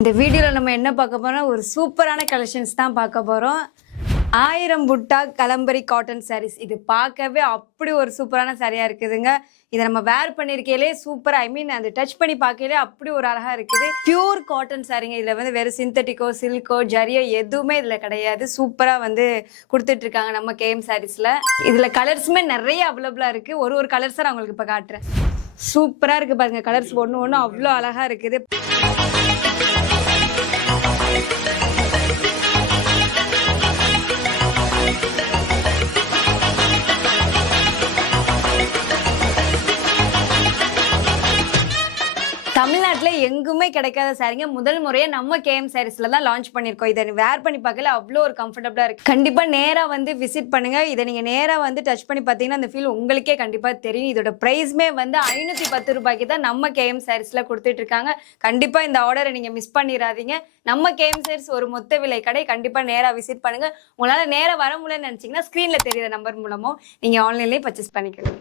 இந்த வீடியோல நம்ம என்ன பார்க்க போறோம், ஒரு சூப்பரான கலெக்ஷன்ஸ் தான் பார்க்க போறோம். 1000 புட்டா கலம்பரி காட்டன் சாரீஸ். இது பார்க்கவே அப்படி ஒரு சூப்பரான சாரியா இருக்குதுங்க. இதை நம்ம வேர் பண்ணிருக்கையிலே சூப்பரா, அந்த டச் பண்ணி பார்க்கையிலே அப்படி ஒரு அழகா இருக்குது. பியூர் காட்டன் சாரிங்க. இதுல வந்து வெறும் சிந்தட்டிக்கோ சில்கோ ஜரியோ எதுவுமே இதுல கிடையாது. சூப்பரா வந்து கொடுத்துட்டு இருக்காங்க நம்ம கேஎம் சாரீஸ்ல. இதுல கலர்ஸுமே நிறைய அவைலபிளா இருக்கு. ஒரு கலர்ஸை நான் உங்களுக்கு இப்ப காட்டுறேன். சூப்பரா இருக்கு பாருங்க. கலர்ஸ் ஒண்ணு அவ்வளோ அழகா இருக்குது. தமிழ்நாட்டில் எங்குமே கிடைக்காத சாரீங்க முதல் முறையா நம்ம கேஎம் சாரீஸ்ல தான் லான்ச் பண்ணிருக்கோம். இதை வேர் பண்ணி பார்க்கல அவ்வளோ ஒரு கம்ஃபர்டபுளா இருக்கு. கண்டிப்பா நேரா வந்து விசிட் பண்ணுங்க. இதை நீங்க நேரா வந்து டச் பண்ணி பார்த்தீங்கன்னா அந்த ஃபீல் உங்களுக்கே கண்டிப்பா தெரியும். இதோட பிரைஸ்மே வந்து 510 ரூபாய்க்கு தான் நம்ம கேஎம் சாரீஸ்ல கொடுத்துட்டு இருக்காங்க. கண்டிப்பா இந்த ஆர்டரை நீங்க மிஸ் பண்ணிடாதீங்க. நம்ம கேஎம் சாரீஸ் ஒரு மொத்த விலை கடை. கண்டிப்பா நேரா விசிட் பண்ணுங்க. உங்களால நேரா வர முடியலன்னு நினைச்சீங்கன்னா ஸ்கிரீன்ல தெரியுற நம்பர் மூலமோ நீங்க ஆன்லைன்லயே பர்ச்சேஸ் பண்ணிக்கலாம்.